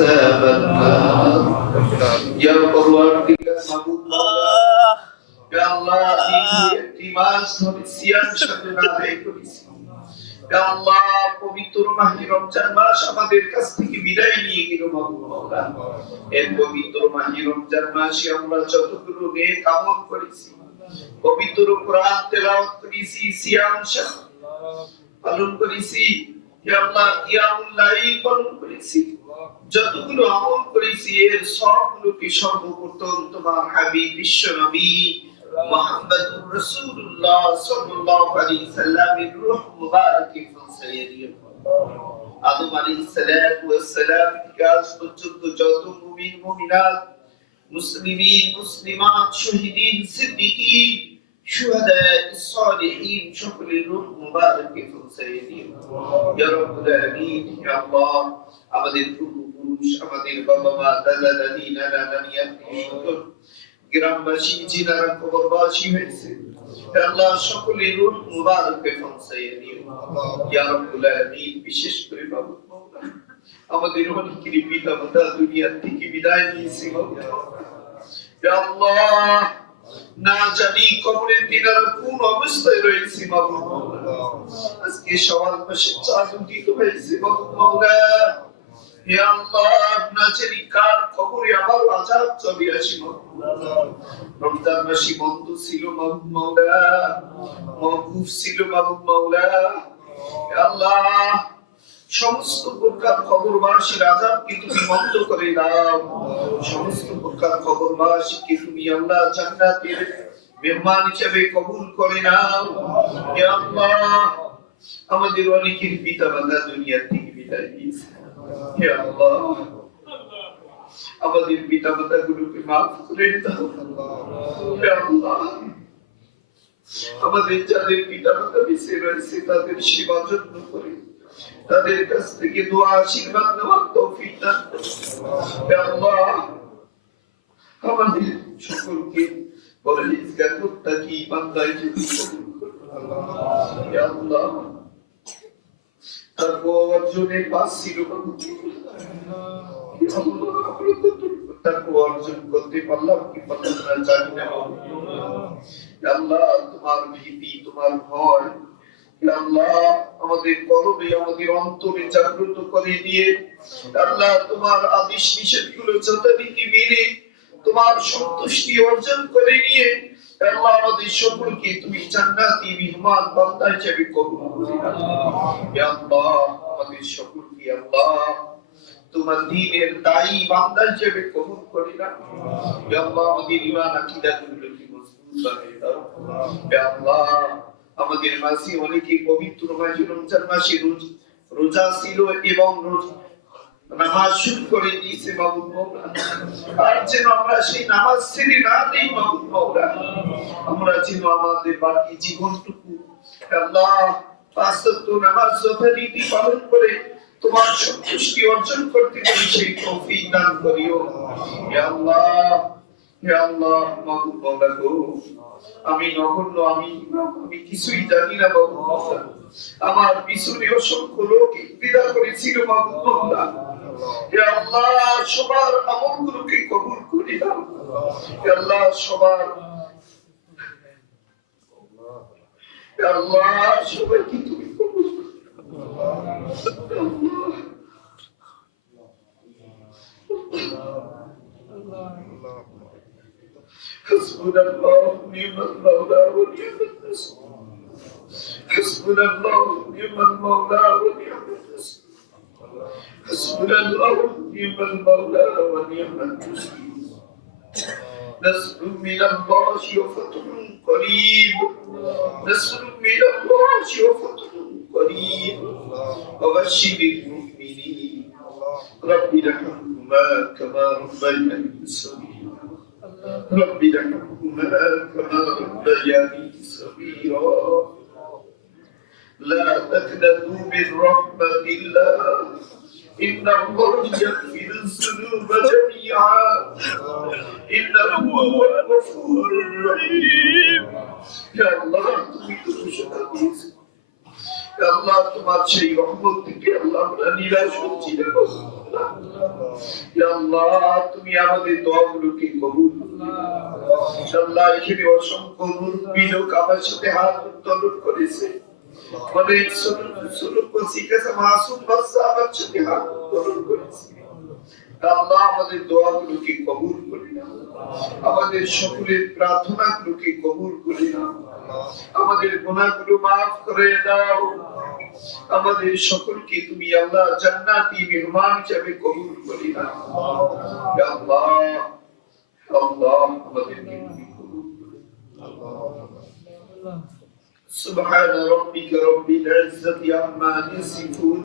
عذاب النار يا পরওয়ারদিগার মাবুদ يا الله এই মাস ধরে সিয়াম সাধনা আদায় করেছি يا الله পবিত্র মাহে রমজান মাস আমাদের কাছ থেকে বিদায় নিয়ে গেল মাবুদ মাওলা এই পবিত্র মাহে রমজান মাসে আমরা যতগুলো নেক আমল করেছি পবিত্র কোরআন তেলাওয়াত করেছি সিয়াম পালন করেছি হে আল্লাহ কিয়ামুল লাইল পালন করেছি যতগুলো আমল করেছি এর সবগুলোকে সর্বপ্রথম তোমার হাবিব বিশ্ব নবী মুহাম্মদুর রাসূলুল্লাহ সাল্লাল্লাহু আলাইহি সাল্লামের রূহ মুবারকে পৌঁছাইয়া দিও আদম আলাইহিস সালাতু ওয়াস সালাম থেকে আজ পর্যন্ত যত মুমিন মুমিনাত মুসলিমিন মুসলিমাত শহীদিন সিদ্দিকীন শুহাদা সালিহিন সকলের রূহ মুবারকে পৌঁছাইয়া দিও ইয়া রাব্বুল আলামিন ইয়া আল্লাহ আমাদের পূর্বপুরুষ আমাদের বাবা মা দাদা দাদি নানা নানি আত্মীয় গ্রামবাসী যিনারা কবরবাসী হয়েছে আল্লাহ সকলের রূহ মুবারকে পৌঁছাইয়া দিও ইয়া রাব্বুল আলামিন বিশেষ করে বাবা মাওলা আমাদের অনেকের পিতা মাতা দুনিয়া থেকে বিদায় নিয়েছে ইয়া আল্লাহ না জানি কবরের দিনারা কোন অবস্থায় রয়েছে মাবুদ মাওলা আজকে সবার পাশে চাঁদ উদিত হয়েছে মাবুদ মাওলা হে আল্লাহ না জানি কার কবরে আবার আযাব চলে আসে মাবুদ মাওলা রমজান মাসে বন্ধ ছিল মাবুদ মাওলা মওকুফ ছিল মাবুদ মাওলা হে আল্লাহ সমস্ত প্রকার কবরবাসীর আযাবকে তুমি বন্ধ করে দাও সমস্ত প্রকার কবরবাসীকে তুমি আল্লাহ জান্নাতের মেহমান হিসেবে কবুল করে নাও হে আল্লাহ আমাদের অনেকের পিতা মাতা দুনিয়া থেকে বিদায় নিয়েছে হে আল্লাহ আমাদের পিতা মাতা গুলোকে মাফ করে দাও হে আল্লাহ আমাদের যাদের পিতা মাতা বেঁচে রয়েছে তাদের সেবা যত্ন করে তাদের কাছ থেকে দোয়া আশীর্বাদ নেওয়ার তৌফিক দান হে আল্লাহ আমাদের সকলকে পরহেজগার মুত্তাকি বান্দায় যদি কবুল করো হে আল্লাহ তাকওয়া অর্জনের পাশ ছিল তাকওয়া অর্জন করতে পারলাম কি পারলাম না জানি না আল্লাহ তোমার ভীতি তোমার ভয় আল্লাহ আমাদের কলবে আমাদের অন্তরে জাগ্রত করে দিয়ে আল্লাহ তোমার আদেশ নিষেধগুলো যথারীতি মেনে তোমার সন্তুষ্টি অর্জন করে নিয়ে আল্লাহ আমাদের সকলকে তুমি জান্নাতি মেহমান বান্দা হিসেবে কবুল করে নাও ইয়া আল্লাহ আমাদের সকলকে আল্লাহ তোমার দ্বীনের দায়ী বান্দা হিসেবে কবুল করে নাও ইয়া আল্লাহ আমাদের ঈমান আকীদাগুলোকে মজবুত বানিয়ে দাও ইয়া আল্লাহ আমাদের মাঝে অনেকে পবিত্র মাহে রমজান মাসে রোজা ছিল এবং নামাজ শুরু করে দিয়েছে মাবুদ মাওলা আর যেন আমরা সেই নামাজ ছেড়ে না দেই মাবুদ মাওলা আমরা যেন আমাদের বাকি জীবনটুকু আল্লাহ পাঁচ ওয়াক্ত নামাজ যথারীতি পালন করে তোমার সন্তুষ্টি অর্জন করতে পারি সেই তৌফিক দান করিও ইয়া আল্লাহ হে আল্লাহ মাবুদ মাওলা গো আমি নগণ্য আমি কিছুই জানি না মাবুদ মাওলা আমার পিছনে অসংখ্য লোক ইক্তিদার করেছিল মাবুদ মাওলা হে আল্লাহ সবার আমলগুলোকে কবুল করে দাও হে আল্লাহ সবার হে আল্লাহ সবাইকে তুমি কবুল করো حسبنا الله ونعم المولى ونعم النصير حسبنا الله ونعم المولى ونعم النصير حسبنا الله ونعم المولى ونعم النصير نصر من الله وفتح قريب نصر من الله وفتح قريب وبشر المؤمنين رب ارحمهما كما ربياني صغيرا رب ارحمهما كما ربياني صغيرا لا تقنطوا من رحمة الله إن الله يغفر الذنوب جميعا إنه هو الغفور الرحيم يا الله তুমি তো খুশি يا الله তোমার সেই রহমত থেকে আল্লাহ আমরা নীলা সূচি দেখো ইয়া আল্লাহ তুমি আমাদের দোয়াগুলোকে কবুল আল্লাহ এখানে অসংখ্য মুরব্বী লোক আমার সাথে হাত উত্তোলন করেছে অনেক ছোট শিখেছে মাসুম বাচ্চা আমার সাথে হাত উত্তোলন করেছে আল্লাহ আমাদের দোয়াগুলোকে কবুল করে নাও আমাদের সকলের প্রার্থনাগুলোকে কবুল করে নাও আমাদের গুনাহগুলো maaf করে দাও আমাদের সকলকে তুমি আল্লাহ জান্নাতি মেহমান হিসেবে কবুল করে নাও ইয়া আল্লাহ আল্লাহ আমাদেরকে তুমি কবুল করে আল্লাহ সুবহান রাব্বিকা রাব্বিল ইজ্জাতি আম্মা ইয়াসিফুন